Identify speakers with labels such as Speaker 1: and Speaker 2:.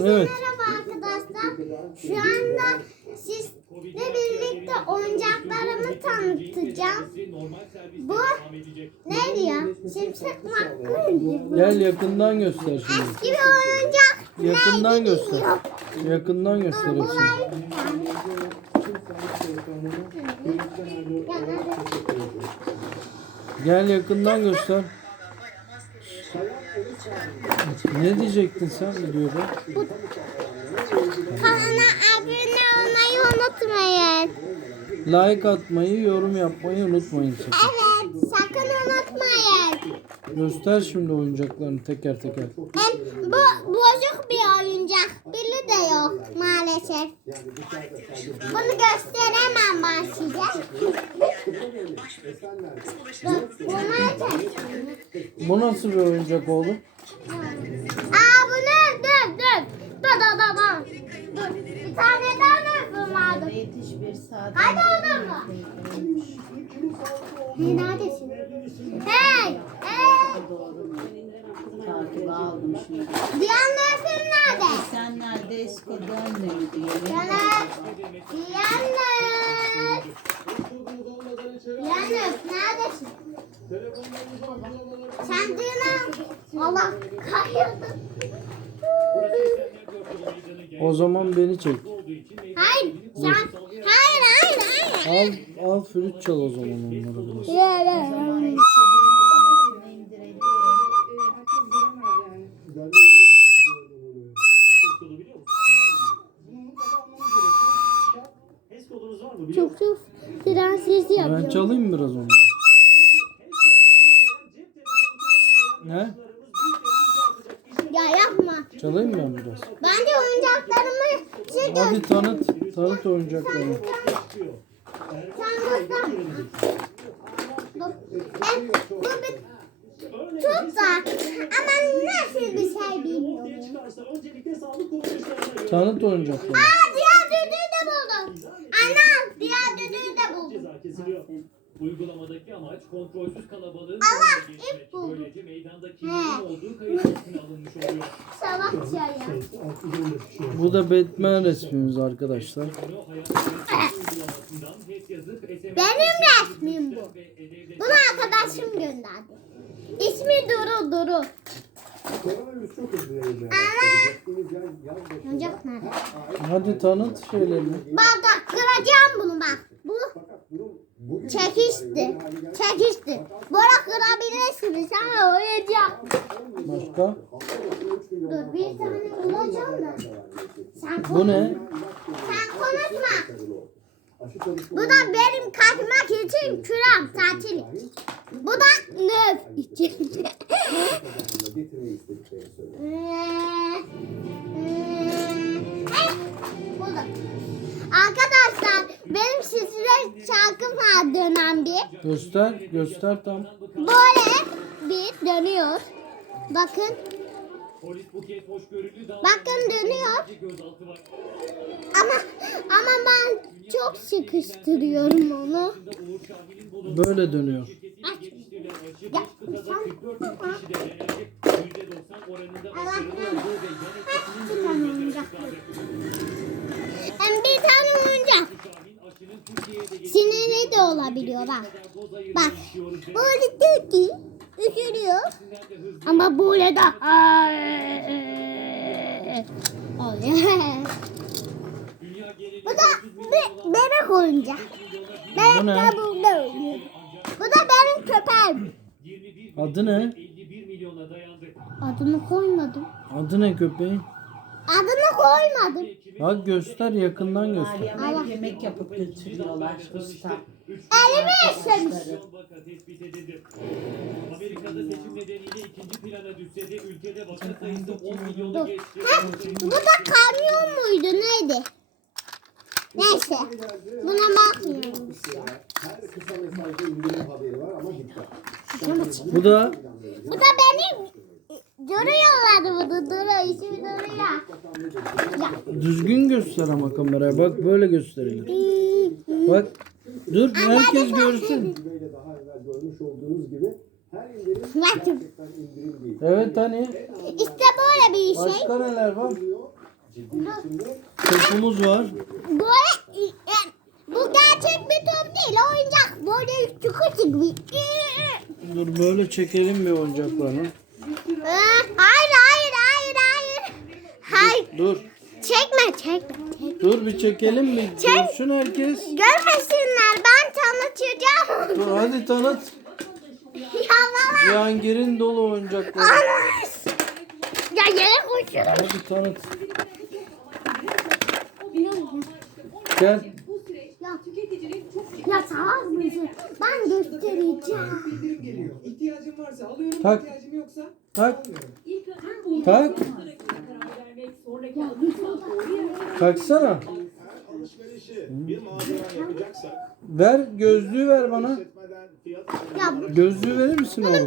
Speaker 1: Evet.
Speaker 2: merhaba arkadaşlar. Şu anda sizle birlikte oyuncaklarımı tanıtacağım. Bu ne diyor? Şimşek McQueen.
Speaker 1: Gel yakından göster şimdi.
Speaker 2: Eski bir oyuncak.
Speaker 1: Yakından göster. Yakından
Speaker 2: Dur
Speaker 1: göster.
Speaker 2: Yanarım.
Speaker 1: Gel yakından göster. Ne diyecektin sen videoda?
Speaker 2: Kanala abone olmayı unutmayın.
Speaker 1: Like atmayı, yorum yapmayı unutmayın sakın.
Speaker 2: Evet sakın unutmayın.
Speaker 1: Göster şimdi oyuncaklarını teker teker.
Speaker 2: Hem bu bozuk bir oyuncak. Biri de yok maalesef. Bunu gösteremem ben size. Bunu açayım.
Speaker 1: Bu nasıl bir oyuncak oğlum?
Speaker 2: Aa bu ne? Dur dur. Dur dur dur. dur. Dur. Bir tane daha nöfüm vardı.
Speaker 3: Yetiş bir saat.
Speaker 2: Hadi oğlum mu? Neredesin? Hey! Hey!
Speaker 3: Takibi aldım şimdi.
Speaker 2: Diğer nöfüm nerede?
Speaker 3: Sen nerede eski dönmüyor diye.
Speaker 2: Yanar. Yanar. Yanar. Neredesin? Sen dün Allah kayırdın.
Speaker 1: O zaman beni çek.
Speaker 2: Hayır. Sen hayır hayır hayır.
Speaker 1: Al al flüt çal o zaman onları biraz.
Speaker 3: İndirelim.
Speaker 2: Çok çok prenses
Speaker 1: Ben
Speaker 2: yapıyor.
Speaker 1: çalayım biraz onu. Ne?
Speaker 2: Ya yapma.
Speaker 1: Çalayım mı ben biraz?
Speaker 2: Ben de oyuncaklarımı şey
Speaker 1: Hadi
Speaker 2: gör.
Speaker 1: tanıt. Tanıt oyuncaklarını.
Speaker 2: Sen göster. Dur. En, bu bir da ama nasıl bir şey bilmiyorum.
Speaker 1: Tanıt oyuncaklarını.
Speaker 2: Aa diğer düdüğü de buldum. Ana diğer düdüğü de buldum.
Speaker 4: Ceza kesiliyor. Uygulamadaki amaç kontrolsüz kalabalığın
Speaker 2: Allah,
Speaker 4: önüne geçmek. Böylece meydanda olduğu kayıt altına alınmış oluyor.
Speaker 2: Şey ya.
Speaker 1: Bu da Batman resmimiz arkadaşlar.
Speaker 2: Benim resmim bu. Bunu arkadaşım gönderdi. İsmi Duru Duru. Nerede?
Speaker 1: Hadi tanıt şeylerini.
Speaker 2: Bak bak kıracağım bunu bak. Bu çekişti. Çekişti. Böyle kırabilirsiniz ama oyuncak.
Speaker 1: Başka?
Speaker 2: Dur bir tane bulacağım da. Sen
Speaker 1: Bu
Speaker 2: konuş-
Speaker 1: ne?
Speaker 2: Sen konuşma. Bu da benim kaçmak için küram tatil. Bu da nöf için. Benim size şarkım var dönen bir.
Speaker 1: Göster. Göster tam.
Speaker 2: Böyle bir dönüyor. Bakın. Bakın dönüyor. Ama ama ben çok sıkıştırıyorum onu.
Speaker 1: Böyle dönüyor.
Speaker 2: Aç. Ya,
Speaker 4: 5 kıtada
Speaker 2: sen Olabiliyor bak. Bak. Böyle üşürüyor.
Speaker 4: Nerede hızlı
Speaker 2: Ama böyle de Bu da bir bebek oyuncak.
Speaker 1: Bu ne?
Speaker 2: de burada oynuyorum. Bu da benim köpeğim.
Speaker 4: 21
Speaker 1: Adı ne?
Speaker 4: 51 milyona dayandı.
Speaker 2: Adını koymadım.
Speaker 1: Adı ne köpeğin?
Speaker 2: Adını koymadım.
Speaker 1: Bak göster yakından göster.
Speaker 3: Meryem'e yemek yapıp götürüyorlar usta.
Speaker 2: Elimi eslemiş.
Speaker 4: Vaka tespit edildi. Amerika'da seçim nedeniyle ikinci plana düşse de ülkede vaka sayısı 10 milyonu geçti.
Speaker 2: Bu da kamyon muydu neydi? Neyse. Buna bakmıyorum.
Speaker 1: Bu da
Speaker 2: Bu da benim Duru yolladı bunu. Duru ismi Duru ya. Ya.
Speaker 1: Düzgün göster ama kameraya. Bak böyle gösterilir. Bak. Dur herkes görsün.
Speaker 2: Bakın.
Speaker 1: Evet hani.
Speaker 2: İşte böyle bir şey.
Speaker 1: Başka neler var? Topumuz var.
Speaker 2: Böyle e, bu gerçek bir top değil oyuncak. Böyle küçük bir.
Speaker 1: Dur böyle çekelim bir oyuncaklarını.
Speaker 2: Ee, Hayır hayır hayır hayır. Hayır.
Speaker 1: Dur.
Speaker 2: Çekme çekme. çekme.
Speaker 1: Dur bir çekelim bir görsün herkes.
Speaker 2: Görmesinler ben tanıtacağım.
Speaker 1: Dur hadi tanıt.
Speaker 2: ya baba.
Speaker 1: Cihangir'in dolu oyuncakları.
Speaker 2: Anas. Ya yere koşuyorum.
Speaker 1: Hadi tanıt. Gel.
Speaker 2: Ya, ya salak mısın? Ben göstereceğim.
Speaker 5: İhtiyacın varsa alıyorum,
Speaker 1: Tak.
Speaker 5: ihtiyacım yoksa
Speaker 1: Tak. Tak. Kalksana. Ver gözlüğü ver bana. Gözlüğü verir misin oğlum?